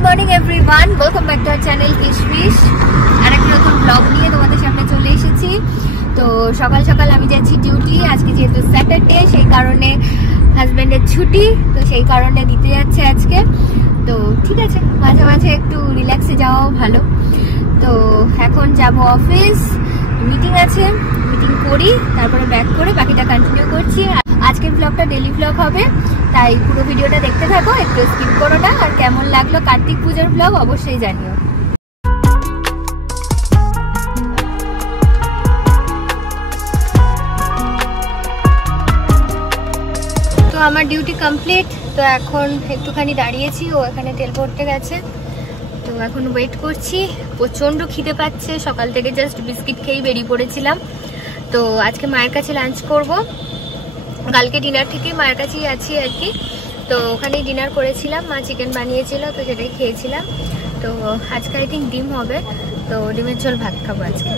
Good morning everyone, welcome back to our channel কিশমিশ। আর একটা নতুন ব্লগ নিয়ে তোমাদের সামনে চলে এসেছি। তো সকাল সকাল আমি যাচ্ছি ডিউটি, আজকে যেহেতু স্যাটারডে সেই কারণে হাজব্যান্ডের ছুটি, তো সেই কারণে দিতে যাচ্ছে আজকে। তো ঠিক আছে, মাঝে মাঝে একটু রিল্যাক্সে যাওয়াও ভালো। তো এখন যাব অফিস, মিটিং আছে, মিটিং করি, তারপরে ব্যাক করে বাকিটা কন্টিনিউ করছি। আজকের ব্লগটা ডেলি ব্লগ হবে, তাই পুরো ভিডিওটা দেখতে থাকো, একটু স্কিপ করো না। আর কেমন লাগলো কার্তিক পূজার ব্লগ অবশ্যই জানিও। তো আমার ডিউটি কমপ্লিট, তো এখন একটুখানি দাঁড়িয়েছি, ও এখানে তেল ভরতে গেছে, তো এখন ওয়েট করছি। প্রচণ্ড খিদে পাচ্ছে, সকাল থেকে জাস্ট বিস্কিট খেয়েই বেরিয়ে পড়েছিলাম। তো আজকে মায়ের কাছে লাঞ্চ করব, কালকে ডিনার থেকে মায়ের কাছেই আছি আর কি। তো ওখানেই ডিনার করেছিলাম, মা চিকেন বানিয়েছিল, তো সেটাই খেয়েছিলাম। তো আজকে আই থিঙ্ক ডিম হবে, তো ডিমের ঝোল ভাত খাবো আজকে।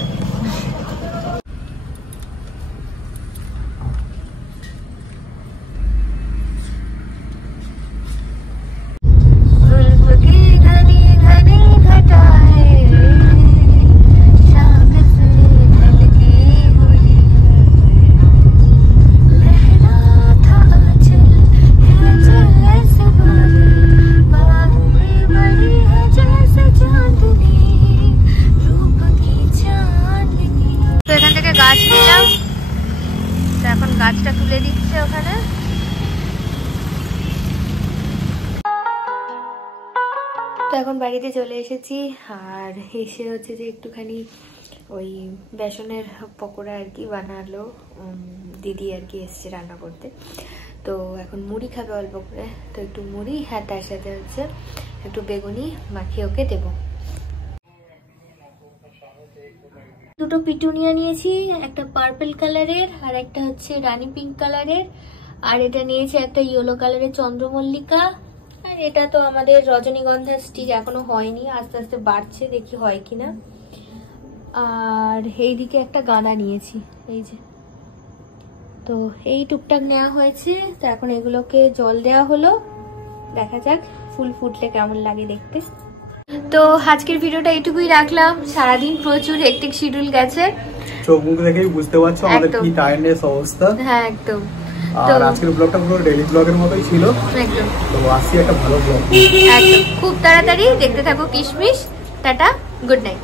গাছ নিলাম, তো এখন গাছটা তুলে দিচ্ছে ওখানে। তো এখন বাড়িতে চলে এসেছি, আর এসে হচ্ছে যে একটুখানি ওই বেসনের পকোড়া আর কি বানালো দিদি আর কি, এসছে রান্না করতে। তো এখন মুড়ি খাবে অল্প করে, তো একটু মুড়ি, হ্যাঁ তার সাথে হচ্ছে একটু বেগুনি মাখিয়ে ওকে দেবো। দুটো পিটুনিয়া নিয়েছি, একটা পার্পল কালারের আর একটা হচ্ছে রানী পিঙ্ক কালারের, আর এটা নিয়েছি একটা ইয়েলো কালারের চন্দ্রমল্লিকা। আর এটা তো আমাদের রজনীগন্ধা স্টিক, এখনো হয়নি, আস্তে আস্তে বাড়ছে, দেখি হয় কিনা। আর এইদিকে একটা গাঁদা নিয়েছি, এই যে। তো এই টুকটাক নেওয়া হয়েছে, তো এখন এগুলোকে জল দেওয়া হলো, দেখা যাক ফুল ফুটলে কেমন লাগে দেখতে। তো আজকের ভিডিওটা এটুকুই রাখলাম, সারাদিন প্রচুর হেক্টিক শিডিউল গেছে, চোখ মুখ দেখেই বুঝতে পারছো আমাদের কি টায়ার্ডনেস অবস্থা। হ্যাঁ একদম। আর আজকের ব্লগটা পুরো ডেইলি ব্লগের মতোই ছিল একদম। তো আসছি একটা ভালো ব্লগ একদম, খুব তাড়াতাড়ি দেখতে থাকো কিশমিশ। Tata, good night.